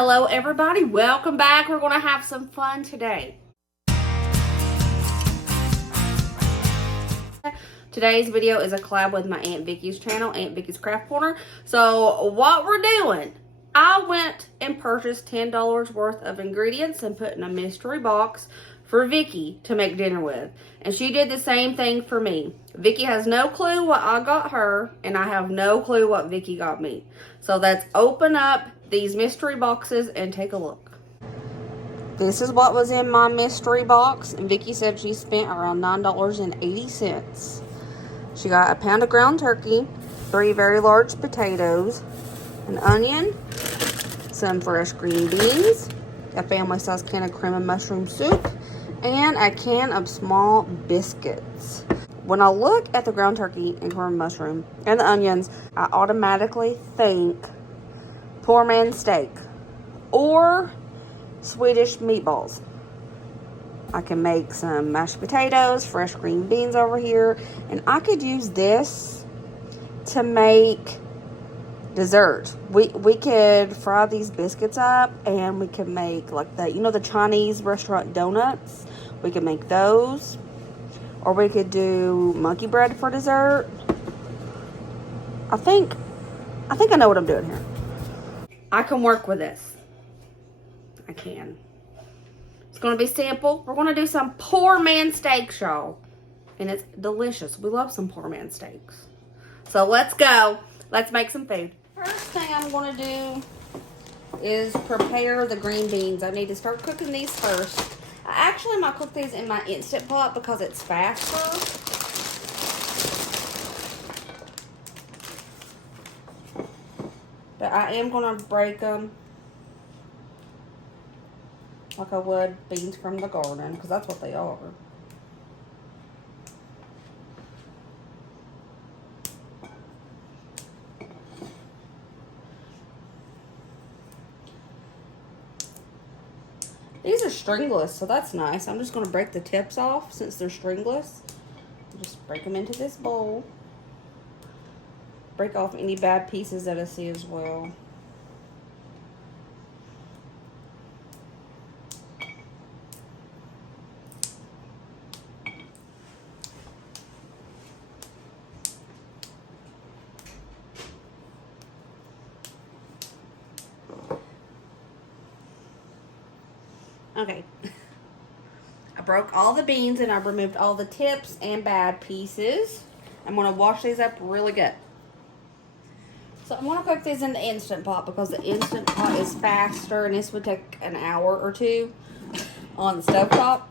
Hello everybody, welcome back. We're gonna have some fun today. Today's video is a collab with my Aunt Vickie's channel, Aunt Vickie's Craft Corner. So what we're doing, I went and purchased $10 worth of ingredients and put in a mystery box for Vickie to make dinner with. And she did the same thing for me. Vickie has no clue what I got her, and I have no clue what Vickie got me. So let's open up these mystery boxes and take a look. This is what was in my mystery box, and Vickie said she spent around $9.80. She got a pound of ground turkey, 3 very large potatoes, an onion, some fresh green beans, a family size can of cream and mushroom soup, and a can of small biscuits. When I look at the ground turkey and cream and mushroom and the onions, I automatically think Poorman steak or Swedish meatballs. I can make some mashed potatoes, fresh green beans over here, and I could use this to make dessert. We could fry these biscuits up, and we could make like the, you know, the Chinese restaurant donuts. We could make those, or we could do monkey bread for dessert. I think I know what I'm doing here. I can work with this. I can. It's going to be simple. We're going to do some poor man steaks, y'all. And it's delicious. We love some poor man steaks. So let's go. Let's make some food. First thing I'm going to do is prepare the green beans. I need to start cooking these first. I actually might cook these in my Instant Pot because it's faster. But I am going to break them like I would beans from the garden, because that's what they are. These are stringless, so that's nice. I'm just going to break the tips off since they're stringless. Just break them into this bowl. Break off any bad pieces that I see as well. Okay, I broke all the beans and I removed all the tips and bad pieces. I'm going to wash these up really good. So I'm going to cook these in the Instant Pot because the Instant Pot is faster, and this would take an hour or two on the stovetop.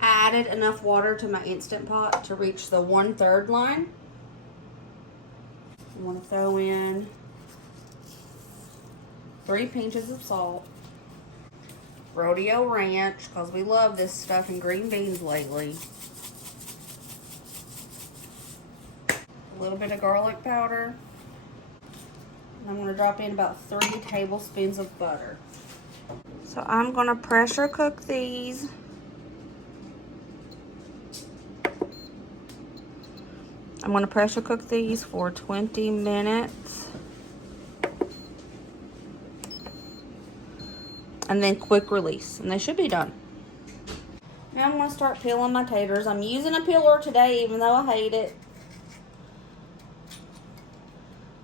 I added enough water to my Instant Pot to reach the 1/3 line. I'm going to throw in 3 pinches of salt. Rodeo Ranch, because we love this stuff in green beans lately. A little bit of garlic powder. And I'm going to drop in about 3 tablespoons of butter. So I'm going to pressure cook these. I'm going to pressure cook these for 20 minutes. And then quick release, and they should be done. Now I'm going to start peeling my taters. I'm using a peeler today, even though I hate it.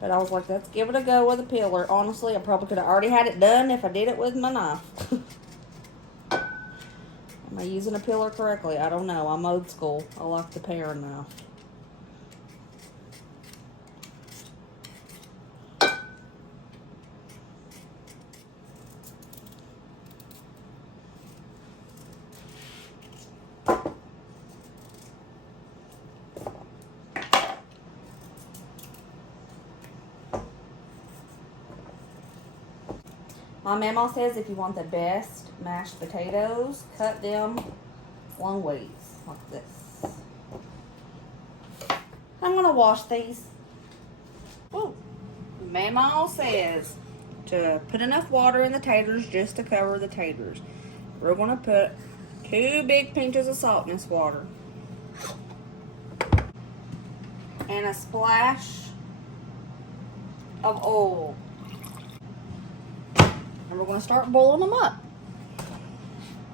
But I was like, let's give it a go with a peeler. Honestly, I probably could have already had it done if I did it with my knife. Am I using a peeler correctly? I don't know. I'm old school. I like the paring knife. My mama says if you want the best mashed potatoes, cut them long ways, like this. I'm going to wash these. Ooh. Mama says to put enough water in the taters just to cover the taters. We're going to put 2 big pinches of salt in this water. And a splash of oil. And we're we're going to start boiling them up.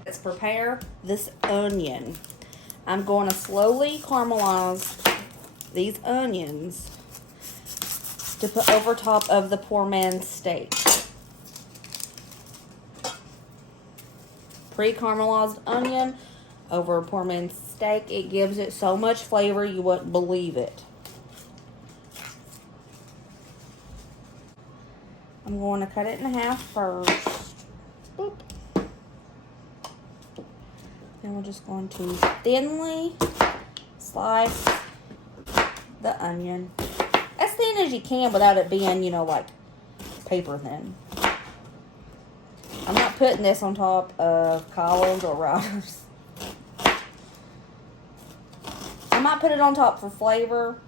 Let's prepare this onion. I'm going to slowly caramelize these onions to put over top of the Poorman steak. Pre-caramelized onion over Poorman steak. It gives it so much flavor you wouldn't believe it. I'm going to cut it in half first. Boop. Then we're just going to thinly slice the onion. As thin as you can without it being, you know, like paper thin. I'm not putting this on top of collards or routers. I might put it on top for flavor.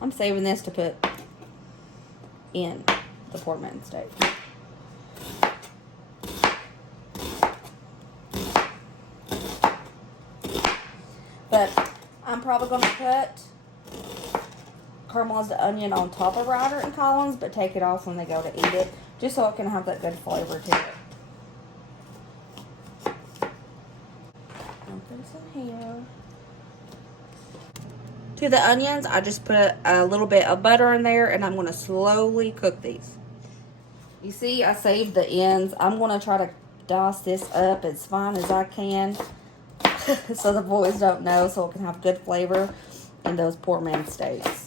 I'm saving this to put in the Poorman steak. But I'm probably going to put caramelized onion on top of router and collards, but take it off when they go to eat it, just so it can have that good flavor to it. I'll put some here. To the onions, I just put a little bit of butter in there, and I'm going to slowly cook these. You see, I saved the ends. I'm going to try to dice this up as fine as I can so the boys don't know, so it can have good flavor in those Poorman steaks.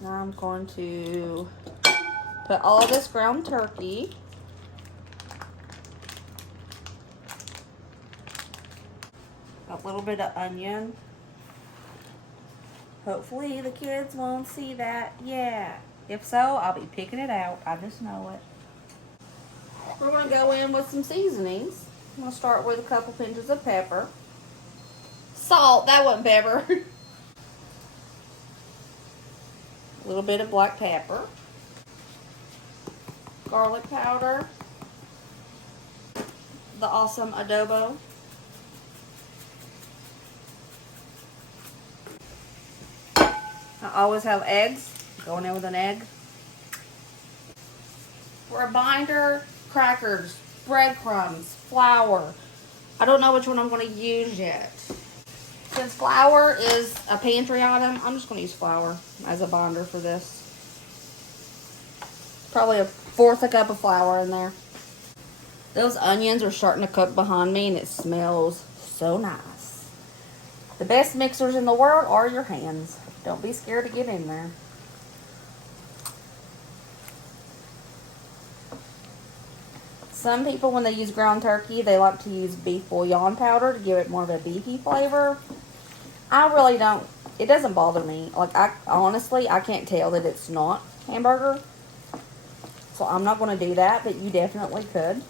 Now I'm going to put all of this ground turkey. A little bit of onion. Hopefully the kids won't see that. Yeah. If so, I'll be picking it out. I just know it. We're going to go in with some seasonings. I'm going to start with a couple pinches of pepper. Salt. That wasn't pepper. A little bit of black pepper. Garlic powder. The awesome adobo. I always have eggs. Going in with an egg. For a binder, crackers, breadcrumbs, flour. I don't know which one I'm going to use yet. Since flour is a pantry item, I'm just going to use flour as a binder for this. Probably 1/4 a cup of flour in there. Those onions are starting to cook behind me, and it smells so nice. The best mixers in the world are your hands. Don't be scared to get in there. Some people, when they use ground turkey, they like to use beef bouillon powder to give it more of a beefy flavor. I really don't. It doesn't bother me. Like, honestly, I can't tell that it's not hamburger. So I'm not going to do that, but you definitely could.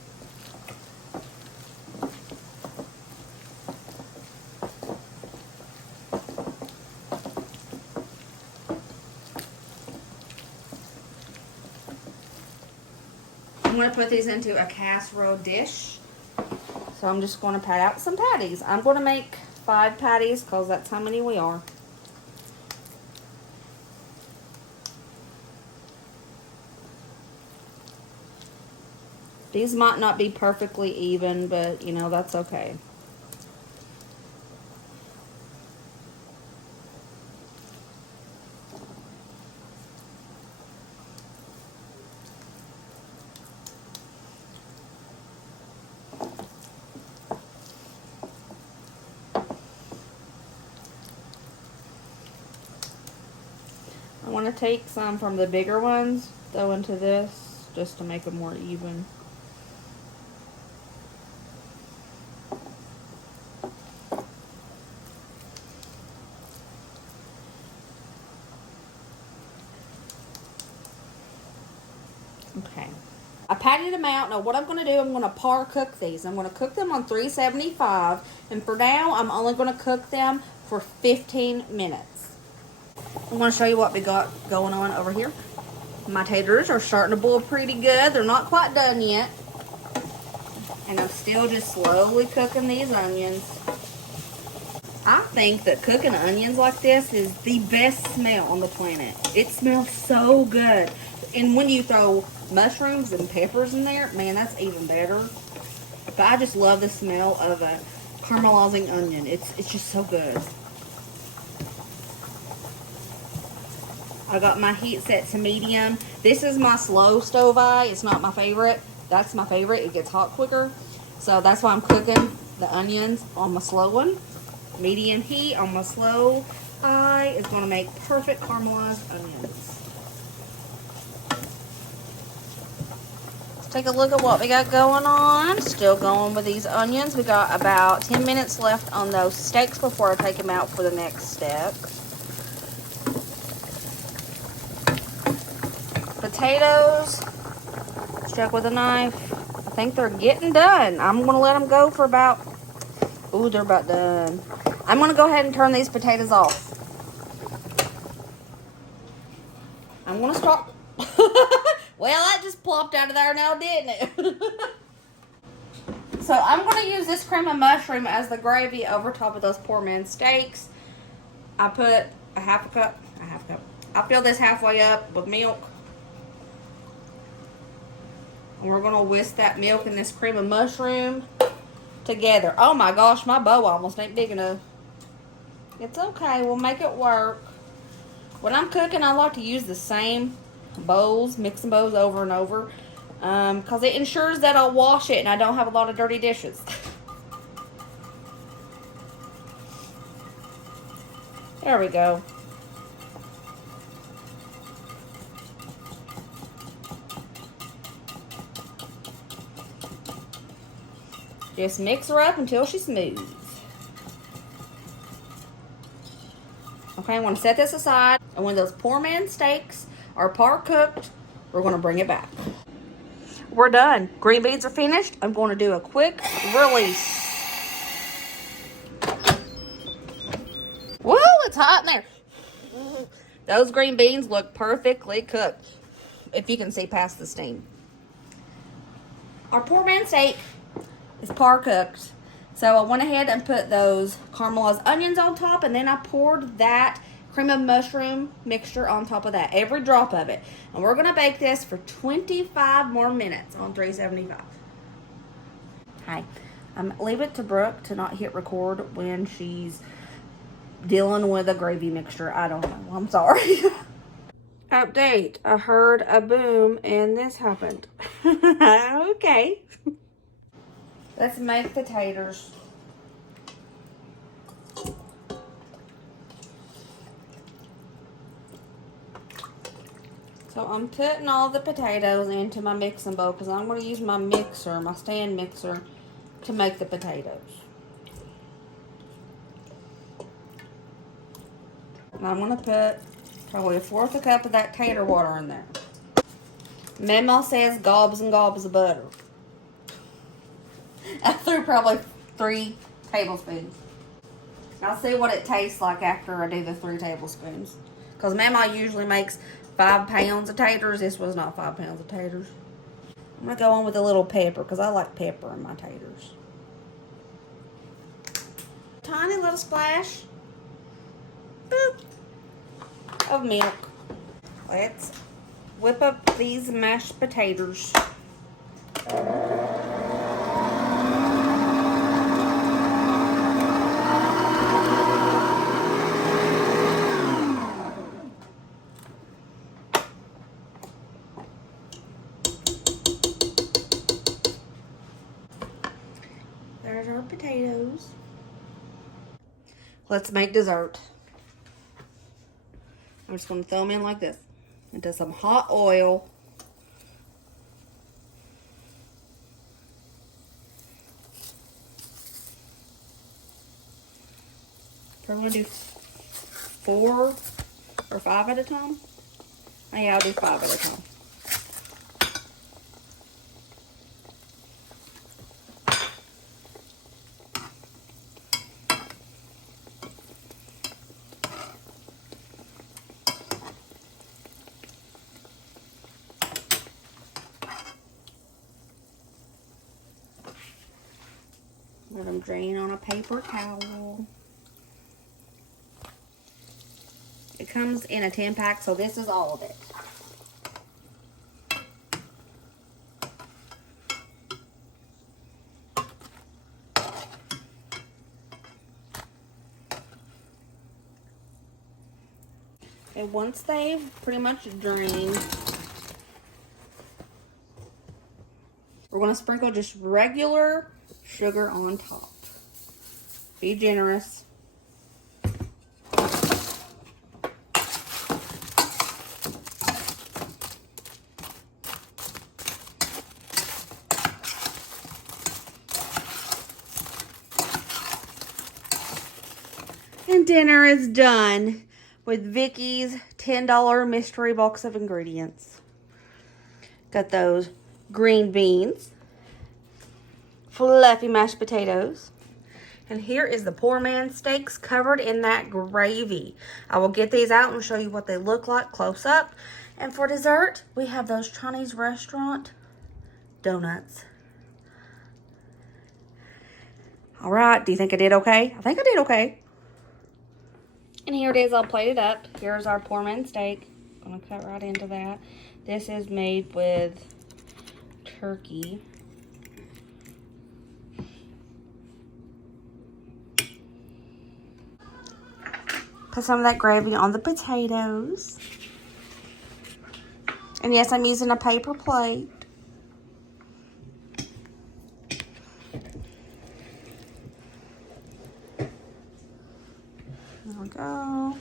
I'm going to put these into a casserole dish. So I'm just going to pat out some patties. I'm going to make 5 patties because that's how many we are. These might not be perfectly even, but you know, that's okay. I want to take some from the bigger ones, throw into this, just to make them more even. Okay. I patted them out. Now what I'm going to do, I'm going to par cook these. I'm going to cook them on 375. And for now, I'm only going to cook them for 15 minutes. I'm going to show you what we got going on over here. My taters are starting to boil pretty good. They're not quite done yet. And I'm still just slowly cooking these onions. I think that cooking onions like this is the best smell on the planet. It smells so good. And when you throw mushrooms and peppers in there, man, that's even better. But I just love the smell of a caramelizing onion. It's just so good. I got my heat set to medium. This is my slow stove eye. It's not my favorite. That's my favorite. It gets hot quicker. So that's why I'm cooking the onions on my slow one. Medium heat on my slow eye is going to make perfect caramelized onions. Let's take a look at what we got going on. Still going with these onions. We got about 10 minutes left on those steaks before I take them out for the next step. Potatoes, let's check with a knife. I think they're getting done. I'm going to let them go for about, ooh, they're about done. I'm going to go ahead and turn these potatoes off. I'm going to start. Well, that just plopped out of there now, didn't it? So I'm going to use this cream of mushroom as the gravy over top of those Poorman steaks. I put a half a cup. I fill this halfway up with milk. And we're going to whisk that milk and this cream of mushroom together. Oh my gosh, my bowl almost ain't big enough. It's okay, we'll make it work. When I'm cooking, I like to use the same bowls, mixing bowls over and over. Because it ensures that I'll wash it and I don't have a lot of dirty dishes. There we go. Just mix her up until she's smooth. Okay, I want to set this aside. And when those Poorman steaks are par cooked, we're going to bring it back. We're done. Green beans are finished. I'm going to do a quick release. Woo, it's hot in there. Those green beans look perfectly cooked, if you can see past the steam. Our Poorman steak is par cooked. So I went ahead and put those caramelized onions on top, and then I poured that cream of mushroom mixture on top of that, every drop of it. And we're going to bake this for 25 more minutes on 375. Hi. Leave it to Brooke to not hit record when she's dealing with a gravy mixture. I don't know. I'm sorry. Update. I heard a boom and this happened. Okay. Let's make the taters. So I'm putting all the potatoes into my mixing bowl because I'm going to use my mixer, my stand mixer, to make the potatoes. And I'm going to put probably 1/4 cup of that tater water in there. Memo says gobs and gobs of butter. I threw probably 3 tablespoons. I'll see what it tastes like after I do the 3 tablespoons. Because Mama usually makes 5 pounds of taters. This was not 5 pounds of taters. I'm going to go on with a little pepper because I like pepper in my taters. Tiny little splash boop, of milk. Let's whip up these mashed potatoes. There's our potatoes. Let's make dessert. I'm just going to throw them in like this into some hot oil. Probably going to do 4 or 5 at a time. Oh, yeah, I'll do 5 at a time. Let them drain on a paper towel. It comes in a 10-pack, so this is all of it. And once they've pretty much drained, we're going to sprinkle just regular sugar on top. Be generous. And dinner is done with Vickie's $10 mystery box of ingredients. Got those green beans, fluffy mashed potatoes, and here is the poor man steaks covered in that gravy. I will get these out and show you what they look like close up. And for dessert, we have those Chinese restaurant donuts. All right, do you think I did okay? I think I did okay. And here it is all plated up. Here's our Poorman steak. I'm gonna cut right into that. This is made with turkey. Put some of that gravy on the potatoes. And yes, I'm using a paper plate. There we go.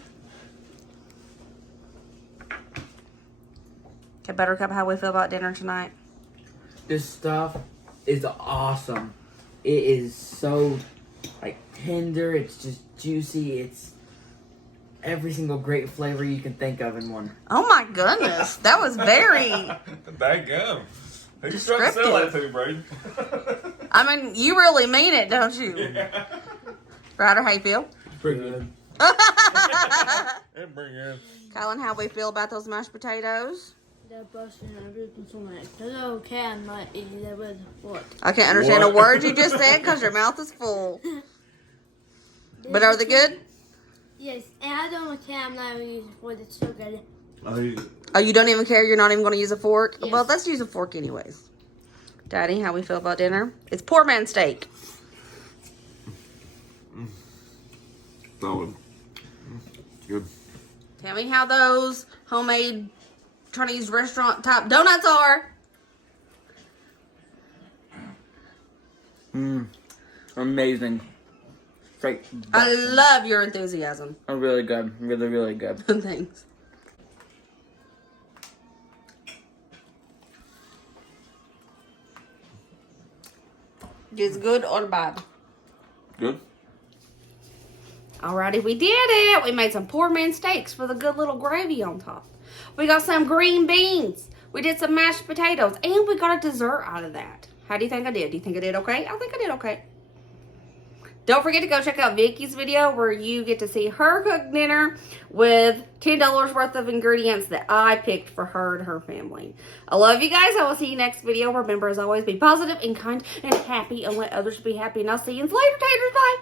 Okay, Buttercup, how we feel about dinner tonight? This stuff is awesome. It is so like tender. It's just juicy. It's every single great flavor you can think of in one. Oh my goodness, that was very That gum. Who you trying to sell that to, Brady? I mean, you really mean it, don't you? Yeah. Ryder, how you feel? Pretty good. And bring in. Kylan, how we feel about those mashed potatoes? I can't understand a word you just said because your mouth is full. But are they good? Yes, and I don't care. I'm not using for the sugar. Oh, you don't even care? You're not even going to use a fork? Yes. Well, let's use a fork anyways. Daddy, how we feel about dinner? It's poor man steak. Solid. Good. Tell me how those homemade Chinese restaurant type donuts are. Amazing. Straight. I love your enthusiasm. Really good. Really, really good. Thanks. Is good or bad? Good. Alrighty, we did it. We made some poor man steaks with a good little gravy on top. We got some green beans. We did some mashed potatoes. And we got a dessert out of that. How do you think I did? Do you think I did okay? I think I did okay. Don't forget to go check out Vickie's video where you get to see her cook dinner with $10 worth of ingredients that I picked for her and her family. I love you guys. I will see you next video. Remember, as always, be positive and kind and happy and let others be happy. And I'll see you later, taters. Bye.